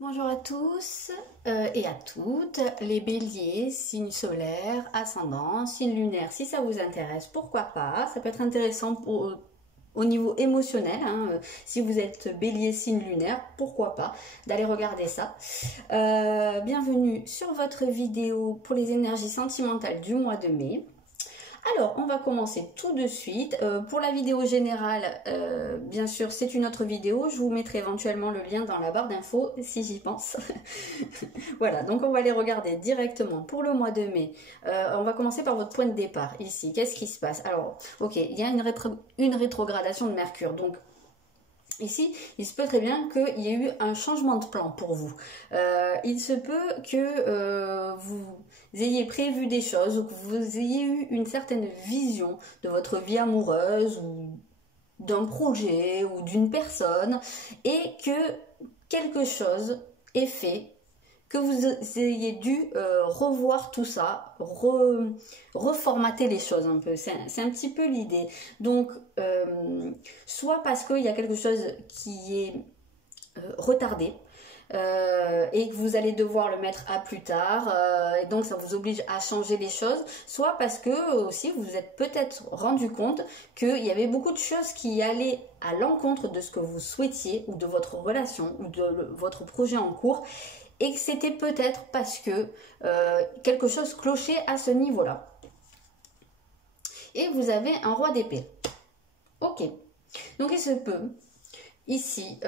Bonjour à tous et à toutes, les béliers, signe solaire, ascendant, signe lunaire, si ça vous intéresse, pourquoi pas, ça peut être intéressant au niveau émotionnel, hein, si vous êtes bélier, signe lunaire, pourquoi pas, d'aller regarder ça. Bienvenue sur votre vidéo pour les énergies sentimentales du mois de mai. Alors, on va commencer tout de suite. Pour la vidéo générale, bien sûr, c'est une autre vidéo. Je vous mettrai éventuellement le lien dans la barre d'infos, si j'y pense. Voilà, donc on va les regarder directement pour le mois de mai. On va commencer par votre point de départ, ici. Qu'est-ce qui se passe? Alors, ok, il y a une rétrogradation de Mercure, donc ici, il se peut très bien qu'il y ait eu un changement de plan pour vous. Il se peut que vous ayez prévu des choses ou que vous ayez eu une certaine vision de votre vie amoureuse ou d'un projet ou d'une personne et que quelque chose est fait, que vous ayez dû revoir tout ça, reformater les choses un peu. C'est un petit peu l'idée. Donc, soit parce qu'il y a quelque chose qui est retardé, et que vous allez devoir le mettre à plus tard, et donc ça vous oblige à changer les choses, soit parce que aussi vous vous êtes peut-être rendu compte qu'il y avait beaucoup de choses qui allaient à l'encontre de ce que vous souhaitiez ou de votre relation ou de votre projet en cours, et que c'était peut-être parce que quelque chose clochait à ce niveau-là. Et vous avez un roi d'épée. Ok. Donc il se peut, ici,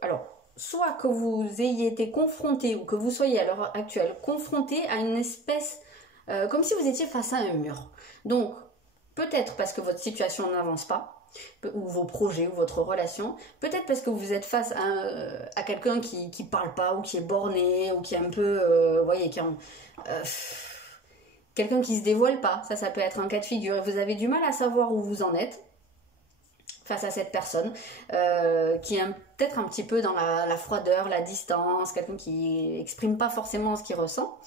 alors, soit que vous ayez été confronté ou que vous soyez à l'heure actuelle confronté à une espèce, comme si vous étiez face à un mur. Donc, peut-être parce que votre situation n'avance pas, ou vos projets, ou votre relation, peut-être parce que vous êtes face à quelqu'un qui parle pas, ou qui est borné, ou qui est un peu, vous voyez, quelqu'un qui se dévoile pas. Ça peut être un cas de figure, et vous avez du mal à savoir où vous en êtes face à cette personne qui est peut-être un petit peu dans la froideur, la distance, quelqu'un qui exprime pas forcément ce qu'il ressent.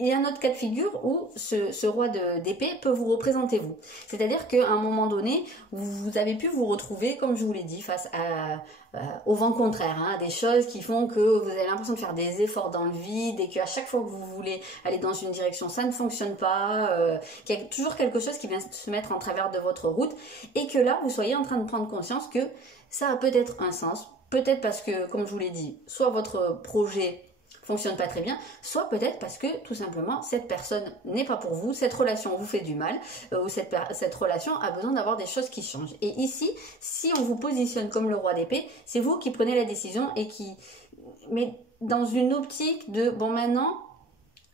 Il y a un autre cas de figure où ce roi d'épée peut vous représenter vous. C'est-à-dire qu'à un moment donné, vous avez pu vous retrouver, comme je vous l'ai dit, face au vent contraire, hein, des choses qui font que vous avez l'impression de faire des efforts dans le vide et qu'à chaque fois que vous voulez aller dans une direction, ça ne fonctionne pas, qu'il y a toujours quelque chose qui vient se mettre en travers de votre route et que là, vous soyez en train de prendre conscience que ça a peut-être un sens, peut-être parce que, comme je vous l'ai dit, soit votre projet fonctionne pas très bien, soit peut-être parce que tout simplement cette personne n'est pas pour vous, cette relation vous fait du mal, ou cette relation a besoin d'avoir des choses qui changent. Et ici, si on vous positionne comme le roi d'épée, c'est vous qui prenez la décision et mais dans une optique de bon maintenant,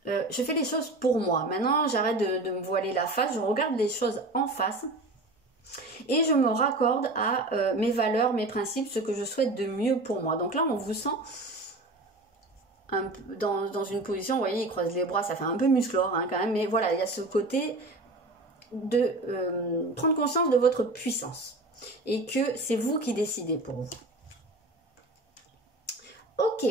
je fais les choses pour moi. Maintenant, j'arrête de me voiler la face, je regarde les choses en face. Et je me raccorde à mes valeurs, mes principes, ce que je souhaite de mieux pour moi. Donc là, on vous sent dans une position, vous voyez, il croise les bras, ça fait un peu musclore hein, quand même, mais voilà, il y a ce côté de prendre conscience de votre puissance et que c'est vous qui décidez pour vous. Ok,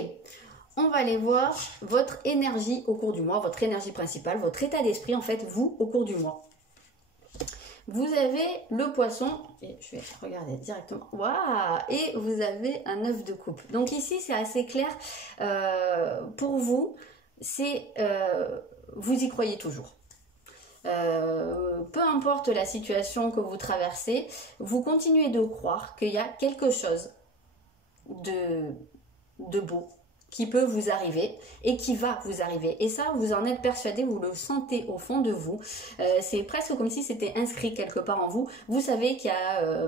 on va aller voir votre énergie au cours du mois, votre énergie principale, votre état d'esprit en fait, vous, au cours du mois. Vous avez le poisson, et je vais regarder directement, waouh, et vous avez un œuf de coupe. Donc ici, c'est assez clair pour vous, c'est vous y croyez toujours. Peu importe la situation que vous traversez, vous continuez de croire qu'il y a quelque chose de beau qui peut vous arriver et qui va vous arriver. Et ça, vous en êtes persuadé, vous le sentez au fond de vous. C'est presque comme si c'était inscrit quelque part en vous. Vous savez qu'il y a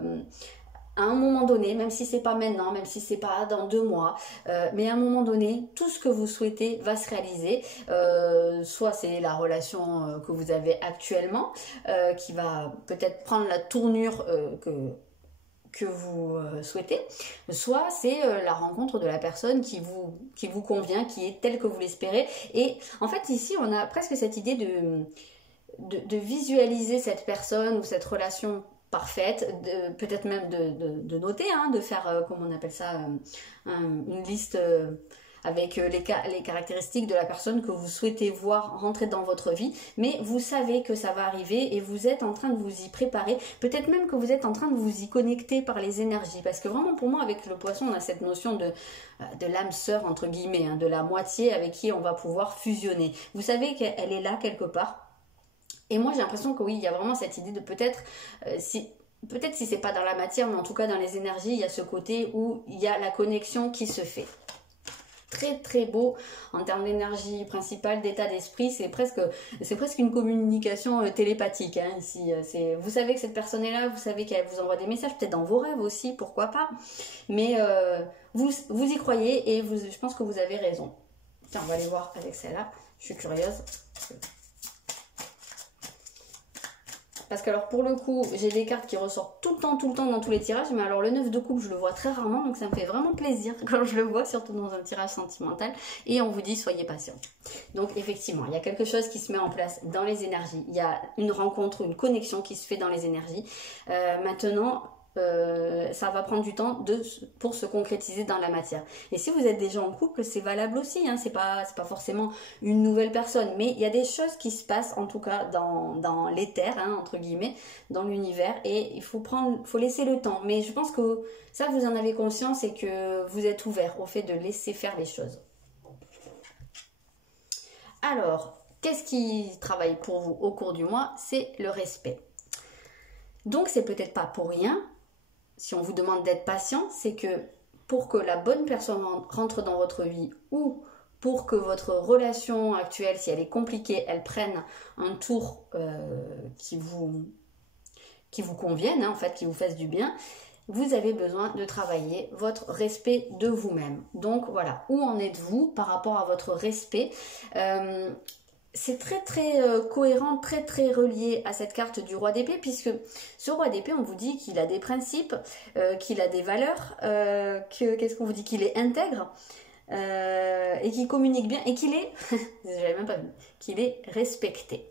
à un moment donné, même si c'est pas maintenant, même si c'est pas dans 2 mois, mais à un moment donné, tout ce que vous souhaitez va se réaliser. Soit c'est la relation que vous avez actuellement, qui va peut-être prendre la tournure que vous souhaitez, soit c'est la rencontre de la personne qui vous convient, qui est telle que vous l'espérez. Et en fait, ici, on a presque cette idée de visualiser cette personne ou cette relation parfaite, peut-être même de noter, hein, de faire, comment on appelle ça, une liste avec les caractéristiques de la personne que vous souhaitez voir rentrer dans votre vie, mais vous savez que ça va arriver et vous êtes en train de vous y préparer, peut-être même que vous êtes en train de vous y connecter par les énergies, parce que vraiment pour moi avec le poisson on a cette notion de l'âme sœur entre guillemets, hein, de la moitié avec qui on va pouvoir fusionner. Vous savez qu'elle est là quelque part, et moi j'ai l'impression que oui, il y a vraiment cette idée de peut-être peut-être si c'est pas dans la matière, mais en tout cas dans les énergies, il y a ce côté où il y a la connexion qui se fait. Très très beau en termes d'énergie principale, d'état d'esprit, c'est presque une communication télépathique, hein, ici. Vous savez que cette personne est là, vous savez qu'elle vous envoie des messages, peut-être dans vos rêves aussi, pourquoi pas, mais vous y croyez et je pense que vous avez raison. Tiens, on va aller voir avec celle-là, je suis curieuse. Parce que alors pour le coup, j'ai des cartes qui ressortent tout le temps dans tous les tirages, mais alors le 9 de coupe, je le vois très rarement, donc ça me fait vraiment plaisir quand je le vois, surtout dans un tirage sentimental. Et on vous dit, soyez patient. Donc effectivement, il y a quelque chose qui se met en place dans les énergies. Il y a une rencontre, une connexion qui se fait dans les énergies. Maintenant, ça va prendre du temps pour se concrétiser dans la matière. Et si vous êtes déjà en couple, c'est valable aussi, hein, c'est pas forcément une nouvelle personne, mais il y a des choses qui se passent en tout cas dans l'éther, hein, entre guillemets, dans l'univers, et il faut laisser le temps. Mais je pense que ça vous en avez conscience et que vous êtes ouvert au fait de laisser faire les choses. Alors, qu'est-ce qui travaille pour vous au cours du mois? C'est le respect. Donc c'est peut-être pas pour rien si on vous demande d'être patient, c'est que pour que la bonne personne rentre dans votre vie ou pour que votre relation actuelle, si elle est compliquée, elle prenne un tour qui vous convienne, hein, en fait, qui vous fasse du bien, vous avez besoin de travailler votre respect de vous-même. Donc voilà, où en êtes-vous par rapport à votre respect? C'est très très cohérent, très très relié à cette carte du roi d'épée, puisque ce roi d'épée, on vous dit qu'il a des principes, qu'il a des valeurs, qu'est-ce qu'on vous dit, qu'il est intègre, et qu'il communique bien, et qu'il est, j'avais même pas vu, qu'il est respecté.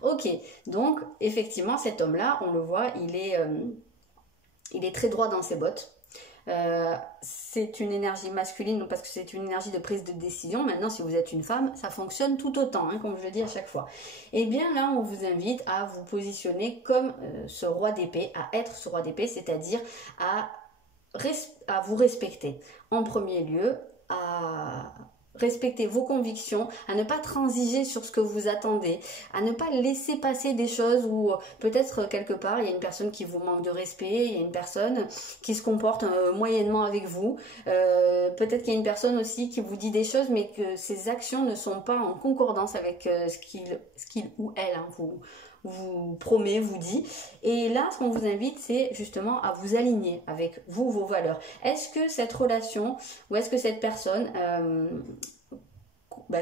Ok, donc effectivement cet homme-là, on le voit, il est très droit dans ses bottes. C'est une énergie masculine, donc parce que c'est une énergie de prise de décision. Maintenant, si vous êtes une femme, ça fonctionne tout autant, hein, comme je le dis à chaque fois. Et bien là, on vous invite à vous positionner comme ce roi d'épée, à être ce roi d'épée, c'est-à-dire à vous respecter. En premier lieu, à respecter vos convictions, à ne pas transiger sur ce que vous attendez, à ne pas laisser passer des choses où peut-être quelque part il y a une personne qui vous manque de respect, il y a une personne qui se comporte moyennement avec vous, peut-être qu'il y a une personne aussi qui vous dit des choses mais que ses actions ne sont pas en concordance avec ce qu'il ou elle vous promet, vous dit. Et là, ce qu'on vous invite, c'est justement à vous aligner avec vous, vos valeurs. Est-ce que cette relation ou est-ce que cette personne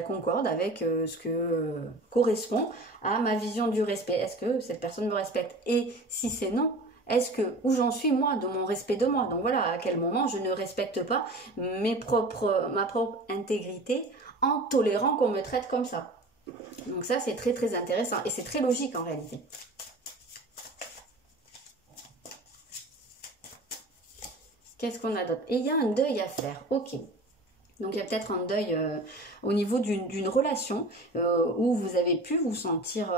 concorde avec ce que correspond à ma vision du respect? Est-ce que cette personne me respecte? Et si c'est non, est-ce que où j'en suis moi de mon respect de moi? Donc voilà, à quel moment je ne respecte pas ma propre intégrité en tolérant qu'on me traite comme ça? Donc ça, c'est très très intéressant et c'est très logique en réalité. Qu'est-ce qu'on a d'autre? Et il y a un deuil à faire, ok. Donc il y a peut-être un deuil au niveau d'une relation où vous avez pu vous sentir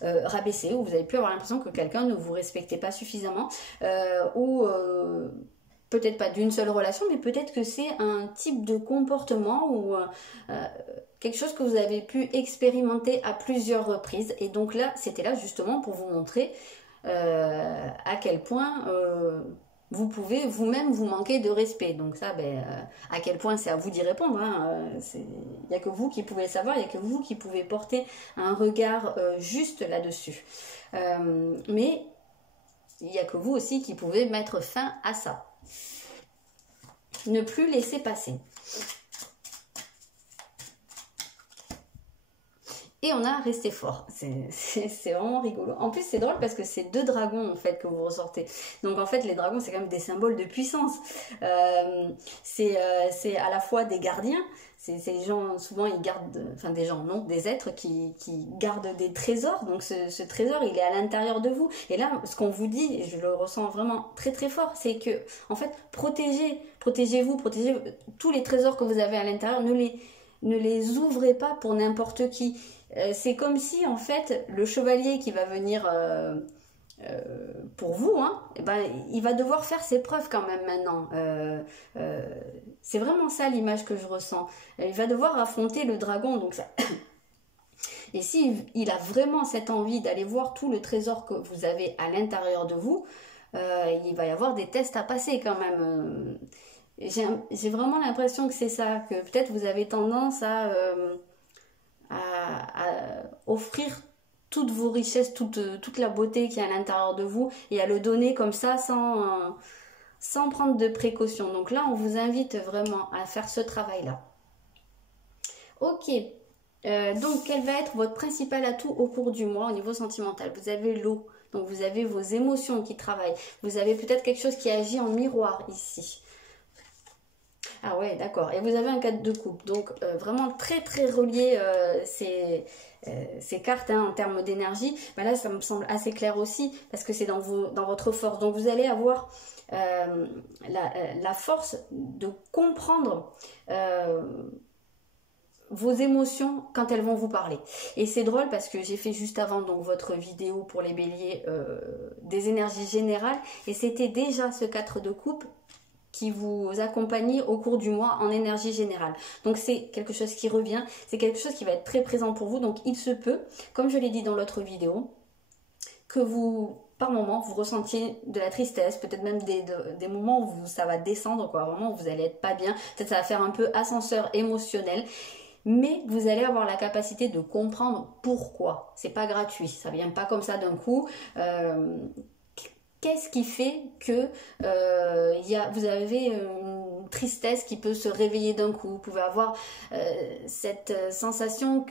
rabaissé, où vous avez pu avoir l'impression que quelqu'un ne vous respectait pas suffisamment, ou peut-être pas d'une seule relation, mais peut-être que c'est un type de comportement ou quelque chose que vous avez pu expérimenter à plusieurs reprises. Et donc là, c'était là justement pour vous montrer à quel point vous pouvez vous-même vous manquer de respect. Donc ça, à quel point c'est à vous d'y répondre. Hein. Il n'y a que vous qui pouvez le savoir, il n'y a que vous qui pouvez porter un regard juste là-dessus. Mais il n'y a que vous aussi qui pouvez mettre fin à ça. Ne plus laisser passer. Et on a resté fort. C'est vraiment rigolo. En plus, c'est drôle parce que c'est 2 dragons en fait que vous ressortez. Donc en fait, les dragons, c'est quand même des symboles de puissance. C'est à la fois des gardiens. C'est les gens, souvent ils gardent, enfin des gens, non, des êtres qui gardent des trésors. Donc ce trésor, il est à l'intérieur de vous. Et là, ce qu'on vous dit, et je le ressens vraiment très très fort, c'est que en fait, protégez-vous, protégez tous les trésors que vous avez à l'intérieur. Ne les ouvrez pas pour n'importe qui. C'est comme si en fait le chevalier qui va venir pour vous, hein, eh ben, il va devoir faire ses preuves quand même maintenant. C'est vraiment ça l'image que je ressens. Il va devoir affronter le dragon. Donc ça... Et si il a vraiment cette envie d'aller voir tout le trésor que vous avez à l'intérieur de vous, il va y avoir des tests à passer quand même. J'ai vraiment l'impression que c'est ça, que peut-être vous avez tendance à offrir toutes vos richesses, toute la beauté qui est à l'intérieur de vous et à le donner comme ça sans prendre de précautions. Donc là, on vous invite vraiment à faire ce travail-là. Ok, donc quel va être votre principal atout au cours du mois au niveau sentimental? Vous avez l'eau, donc vous avez vos émotions qui travaillent. Vous avez peut-être quelque chose qui agit en miroir ici. Ah ouais, d'accord. Et vous avez un 4 de coupe. Donc, vraiment très, très relié ces cartes hein, en termes d'énergie. Ben là, ça me semble assez clair aussi parce que c'est dans votre force. Donc, vous allez avoir la force de comprendre vos émotions quand elles vont vous parler. Et c'est drôle parce que j'ai fait juste avant donc votre vidéo pour les béliers des énergies générales et c'était déjà ce 4 de coupe qui vous accompagne au cours du mois en énergie générale. Donc c'est quelque chose qui revient, c'est quelque chose qui va être très présent pour vous. Donc il se peut, comme je l'ai dit dans l'autre vidéo, que vous, par moment, vous ressentiez de la tristesse, peut-être même des moments où ça va descendre, quoi, vraiment où vous allez être pas bien, peut-être ça va faire un peu ascenseur émotionnel, mais vous allez avoir la capacité de comprendre pourquoi. C'est pas gratuit, ça vient pas comme ça d'un coup. Qu'est-ce qui fait que vous avez une tristesse qui peut se réveiller d'un coup? Vous pouvez avoir cette sensation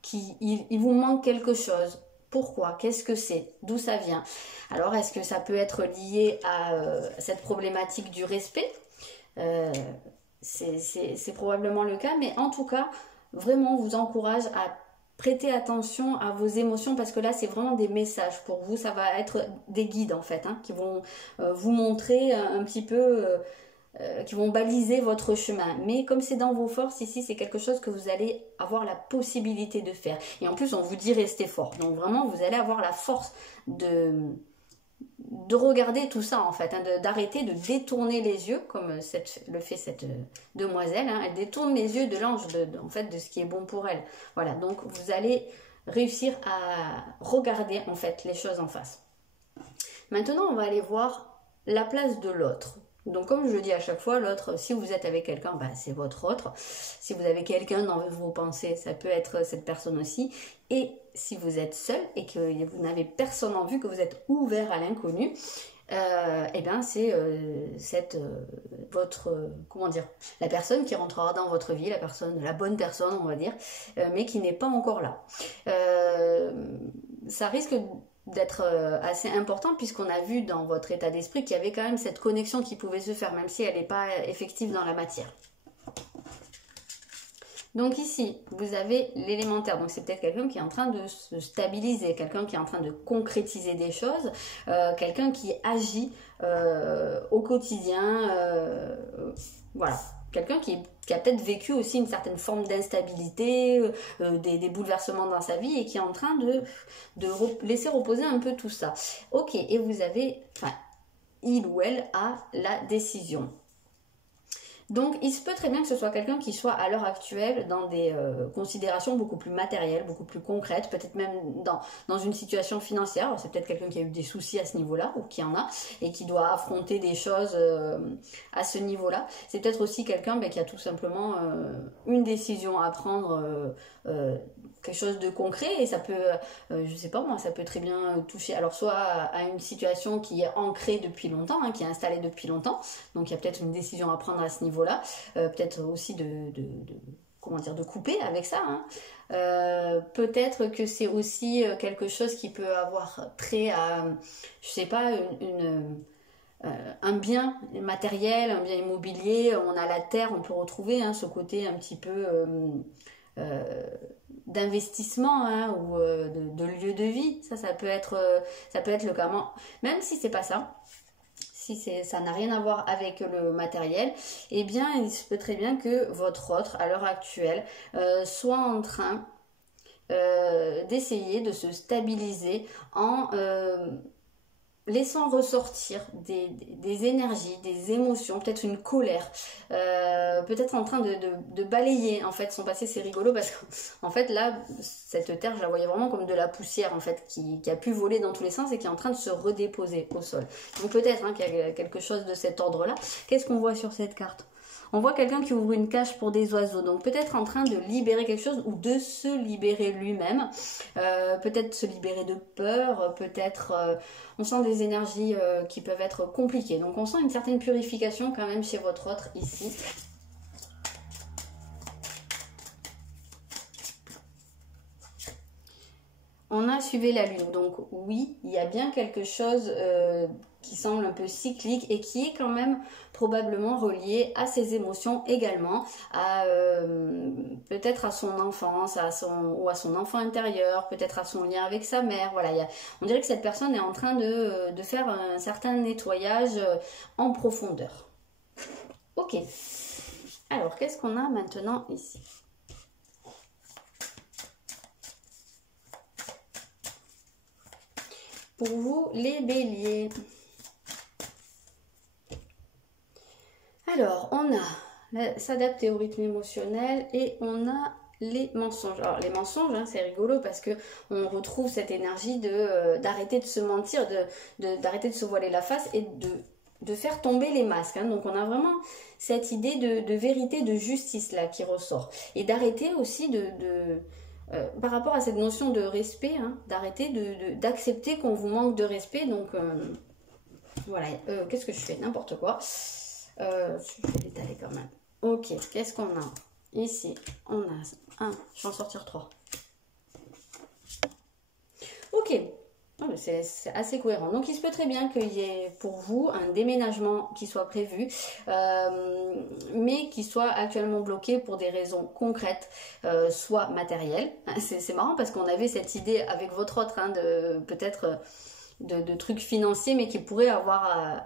qu'il vous manque quelque chose. Pourquoi? Qu'est-ce que c'est? D'où ça vient? Alors, est-ce que ça peut être lié à cette problématique du respect? C'est probablement le cas, mais en tout cas, vraiment, on vous encourage à prêtez attention à vos émotions parce que là c'est vraiment des messages pour vous, ça va être des guides en fait hein, qui vont vous montrer un petit peu, qui vont baliser votre chemin. Mais comme c'est dans vos forces ici, c'est quelque chose que vous allez avoir la possibilité de faire. Et en plus on vous dit restez fort. Donc vraiment vous allez avoir la force de regarder tout ça en fait, hein, d'arrêter de détourner les yeux comme le fait cette demoiselle, hein, elle détourne les yeux de l'ange en fait de ce qui est bon pour elle. Voilà, donc vous allez réussir à regarder en fait les choses en face. Maintenant on va aller voir la place de l'autre. Donc comme je le dis à chaque fois, l'autre, si vous êtes avec quelqu'un, ben, c'est votre autre. Si vous avez quelqu'un dans vos pensées, ça peut être cette personne aussi. Et si vous êtes seul et que vous n'avez personne en vue, que vous êtes ouvert à l'inconnu, et bien c'est comment dire, la personne qui rentrera dans votre vie, la bonne personne on va dire, mais qui n'est pas encore là. Ça risque d'être assez important puisqu'on a vu dans votre état d'esprit qu'il y avait quand même cette connexion qui pouvait se faire même si elle n'est pas effective dans la matière. Donc ici, vous avez l'élémentaire, donc c'est peut-être quelqu'un qui est en train de se stabiliser, quelqu'un qui est en train de concrétiser des choses, quelqu'un qui agit au quotidien, voilà. Quelqu'un qui a peut-être vécu aussi une certaine forme d'instabilité, des bouleversements dans sa vie et qui est en train de laisser reposer un peu tout ça. Ok, et vous avez, enfin, il ou elle a la décision. Donc, il se peut très bien que ce soit quelqu'un qui soit à l'heure actuelle dans des considérations beaucoup plus matérielles, beaucoup plus concrètes, peut-être même dans une situation financière. C'est peut-être quelqu'un qui a eu des soucis à ce niveau-là, ou qui en a, et qui doit affronter des choses à ce niveau-là. C'est peut-être aussi quelqu'un qui a tout simplement une décision à prendre, quelque chose de concret, et ça peut, je sais pas moi, ça peut très bien toucher, alors soit à une situation qui est ancrée depuis longtemps, hein, qui est installée depuis longtemps, donc il y a peut-être une décision à prendre à ce niveau-là, peut-être aussi comment dire, de couper avec ça, hein. Peut-être que c'est aussi quelque chose qui peut avoir trait à, je sais pas, un bien matériel, un bien immobilier. On a la terre, on peut retrouver hein, ce côté un petit peu euh, d'investissement hein, ou de lieu de vie. Ça peut être le cas. Même si c'est pas ça, si ça n'a rien à voir avec le matériel, eh bien il se peut très bien que votre autre à l'heure actuelle soit en train d'essayer de se stabiliser en laissant ressortir des énergies, des émotions, peut-être une colère, peut-être en train de balayer en fait son passé. C'est rigolo parce qu'en fait là, cette terre, je la voyais vraiment comme de la poussière en fait qui a pu voler dans tous les sens et qui est en train de se redéposer au sol. Donc peut-être hein, qu'il y a quelque chose de cet ordre-là. Qu'est-ce qu'on voit sur cette carte ? On voit quelqu'un qui ouvre une cage pour des oiseaux, donc peut-être en train de libérer quelque chose ou de se libérer lui-même, peut-être se libérer de peur, peut-être on sent des énergies qui peuvent être compliquées. Donc on sent une certaine purification quand même chez votre autre ici. On a suivi la lune, donc oui, il y a bien quelque chose qui semble un peu cyclique et qui est quand même probablement relié à ses émotions également, à peut-être à son enfance, ou à son enfant intérieur, peut-être à son lien avec sa mère. Voilà, on dirait que cette personne est en train de faire un certain nettoyage en profondeur. Ok, alors qu'est-ce qu'on a maintenant ici ? Pour vous, les béliers. Alors, on a s'adapter au rythme émotionnel et on a les mensonges. Alors, les mensonges, hein, c'est rigolo parce que on retrouve cette énergie d'arrêter de se mentir, d'arrêter de se voiler la face et de faire tomber les masques. Hein. Donc, on a vraiment cette idée de vérité, de justice là qui ressort. Et d'arrêter aussi par rapport à cette notion de respect, hein, d'arrêter d'accepter qu'on vous manque de respect. Donc, voilà, qu'est-ce que je fais ? N'importe quoi. Je vais l'étaler quand même. Ok, qu'est-ce qu'on a ? Ici, on a un. Je vais en sortir 3. Ok, c'est assez cohérent. Donc, il se peut très bien qu'il y ait pour vous un déménagement qui soit prévu, mais qui soit actuellement bloqué pour des raisons concrètes, soit matérielles. C'est marrant parce qu'on avait cette idée avec votre autre, hein, peut-être de trucs financiers, mais qui pourraient avoir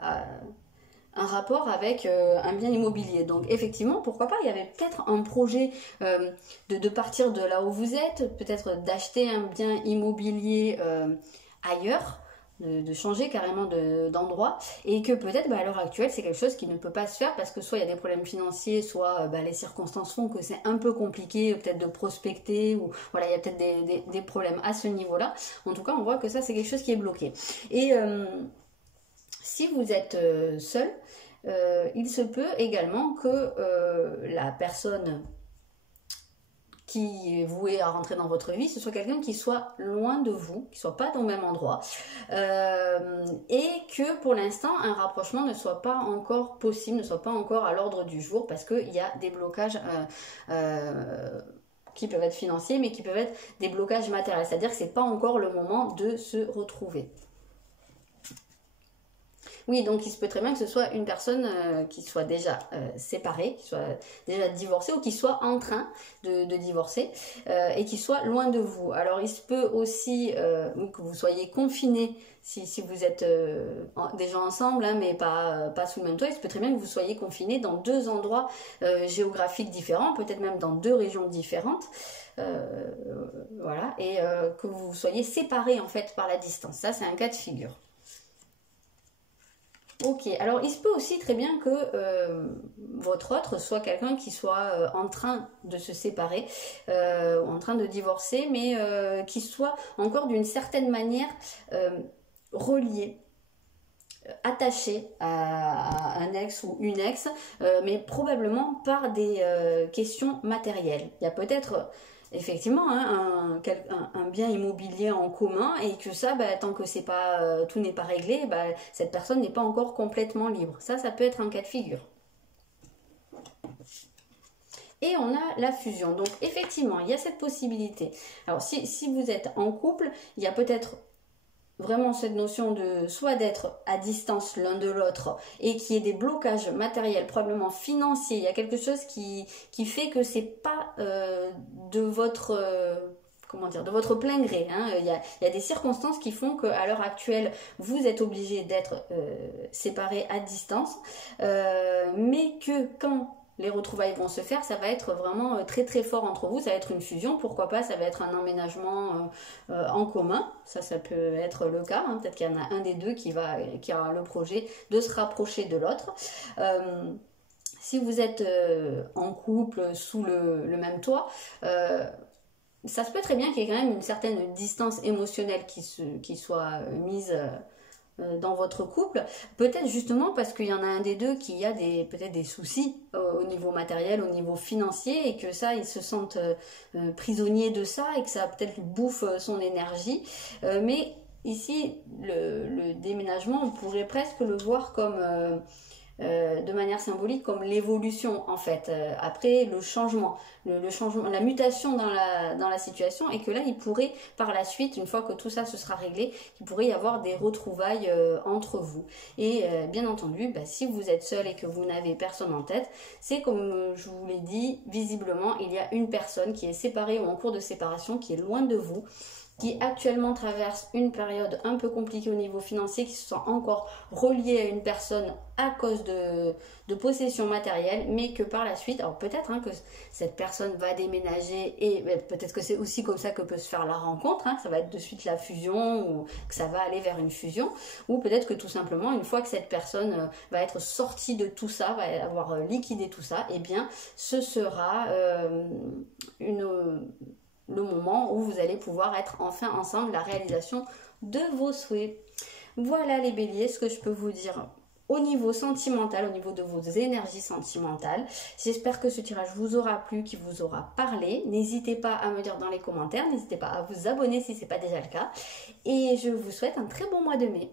un rapport avec un bien immobilier. Donc effectivement, pourquoi pas, il y avait peut-être un projet de partir de là où vous êtes, peut-être d'acheter un bien immobilier ailleurs, de changer carrément d'endroit, et que peut-être à l'heure actuelle c'est quelque chose qui ne peut pas se faire parce que soit il y a des problèmes financiers, soit les circonstances font que c'est un peu compliqué peut-être de prospecter, ou voilà, il y a peut-être des problèmes à ce niveau-là. En tout cas, on voit que ça c'est quelque chose qui est bloqué. Et si vous êtes seul, il se peut également que la personne qui est vouée à rentrer dans votre vie, ce soit quelqu'un qui soit loin de vous, qui soit pas dans le même endroit, et que pour l'instant un rapprochement ne soit pas encore possible, ne soit pas encore à l'ordre du jour, parce qu'il y a des blocages qui peuvent être financiers, mais qui peuvent être des blocages matériels, c'est-à-dire que c'est pas encore le moment de se retrouver. Oui, donc il se peut très bien que ce soit une personne qui soit déjà séparée, qui soit déjà divorcée ou qui soit en train de divorcer et qui soit loin de vous. Alors il se peut aussi que vous soyez confinés si vous êtes déjà ensemble, hein, mais pas sous le même toit. Il se peut très bien que vous soyez confinés dans 2 endroits géographiques différents, peut-être même dans 2 régions différentes. Voilà, et que vous soyez séparés en fait par la distance. Ça, c'est un cas de figure. Ok, alors il se peut aussi très bien que votre autre soit quelqu'un qui soit en train de se séparer, en train de divorcer, mais qui soit encore d'une certaine manière relié, attaché à un ex ou une ex, mais probablement par des questions matérielles. Il y a peut-être effectivement hein, un bien immobilier en commun et que ça, tant que c'est pas tout n'est pas réglé, cette personne n'est pas encore complètement libre. Ça peut être un cas de figure. et on a la fusion. Donc effectivement, il y a cette possibilité. Alors si vous êtes en couple, il y a peut-être vraiment cette notion de soit d'être à distance l'un de l'autre et qu'il y ait des blocages matériels, probablement financiers. Il y a quelque chose qui fait que c'est pas de votre de votre plein gré. Hein. Il y a des circonstances qui font qu'à l'heure actuelle, vous êtes obligés d'être séparés à distance, mais que quand les retrouvailles vont se faire, ça va être vraiment très très fort entre vous, ça va être une fusion, pourquoi pas, ça va être un emménagement en commun, ça peut être le cas, hein. Peut-être qu'il y en a un des deux qui aura le projet de se rapprocher de l'autre. Si vous êtes en couple sous le même toit, ça se peut très bien qu'il y ait quand même une certaine distance émotionnelle qui soit mise dans votre couple, peut-être justement parce qu'il y en a un des deux qui a peut-être des soucis au niveau matériel, au niveau financier, et que ça, ils se sentent prisonniers de ça, et que ça peut-être bouffe son énergie. Mais ici, le déménagement, on pourrait presque le voir comme de manière symbolique comme l'évolution en fait, après le changement, le changement, la mutation dans la situation, et que là il pourrait par la suite, une fois que tout ça se sera réglé, il pourrait y avoir des retrouvailles entre vous. Et bien entendu, si vous êtes seul et que vous n'avez personne en tête, c'est comme je vous l'ai dit, visiblement il y a une personne qui est séparée ou en cours de séparation, qui est loin de vous, qui actuellement traverse une période un peu compliquée au niveau financier, qui se sent encore relié à une personne à cause de possession matérielle, mais que par la suite, alors peut-être que cette personne va déménager, et peut-être que c'est aussi comme ça que peut se faire la rencontre, ça va être de suite la fusion, ou que ça va aller vers une fusion, ou peut-être que tout simplement, une fois que cette personne va être sortie de tout ça, va avoir liquidé tout ça, et bien ce sera le moment où vous allez pouvoir être enfin ensemble, la réalisation de vos souhaits. Voilà les béliers, ce que je peux vous dire au niveau sentimental, au niveau de vos énergies sentimentales. J'espère que ce tirage vous aura plu, qu'il vous aura parlé. N'hésitez pas à me dire dans les commentaires, n'hésitez pas à vous abonner si ce n'est pas déjà le cas. Et je vous souhaite un très bon mois de mai.